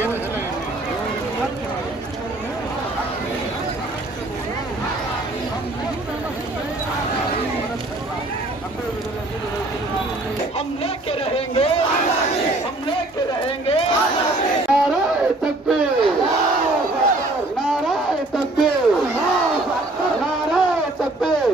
हम लेके रहेंगे, हम लेके रहेंगे। नाराए तकबीर, नाराए तकबीर, नाराए तकबीर।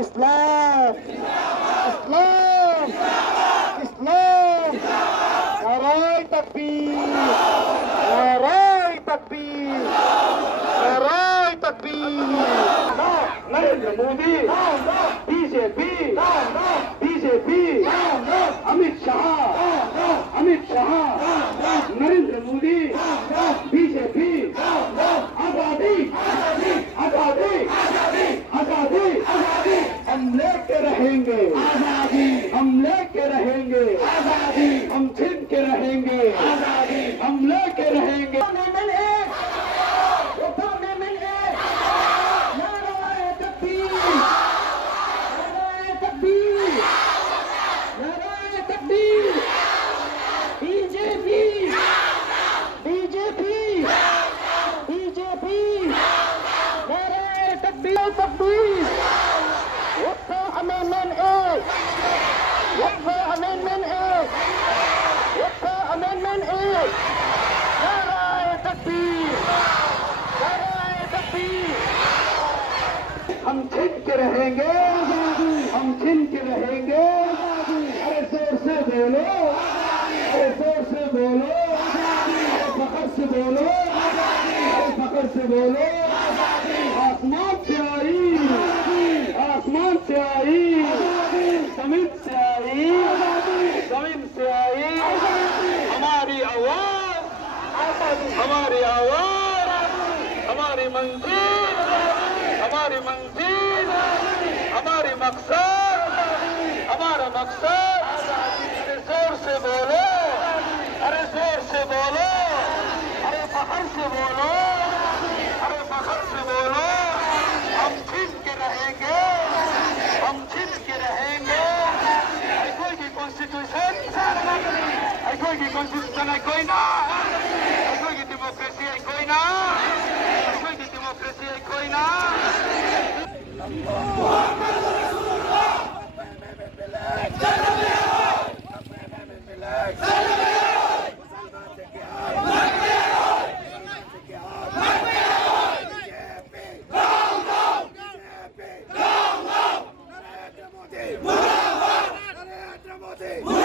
Islam, Islam, Islam. Narai takbir, narai takbir, narai takbir. Narendra Modi, BJP, BJP, Amit Shah, Amit Shah, Narendra Modi, BJP, Azadi, Azadi, Azadi, हम लेके रहेंगे आजादी, हम लेके रहेंगे आजादी, हम छीन के रहेंगे आजादी, हम लेके रहेंगे। नाराए तकबीर, नाराए तकबीर, नाराए तकबीर। बीजेपी, बीजेपी, बीजेपी, नाराए तकबीर, तकबीर। Amendment A. Amendment A. Amendment A. नाराए तकबीर, नाराए तकबीर। हम छीन के रहेंगे, हम छीन के रहेंगे। अरे जोर से बोलो, अरे जोर से बोलो, अरे फखर से बोलो, अरे फखर से बोलो। आसमान से आई, आसमान से आई, जमीन से आई, जमीन से आई हमारी आवाज, हमारी आवाज, हमारी मंजिल, हमारी मंजिल, हमारी मकसद, हमारा मकसद। अरे जोर से बोलो, अरे जोर से बोलो, अरे फखर से बोलो, अरे फखर से बोलो। हम छीन के रहेंगे, हम छीन के रहेंगे। अखोई कॉन्स्टिट्यूशन, अखोई कॉन्स्टिट्यूशन अखोई ना, अखोई डेमोक्रेसी अखोई ना, अखोई डेमोक्रेसी अखोई ना। Modi!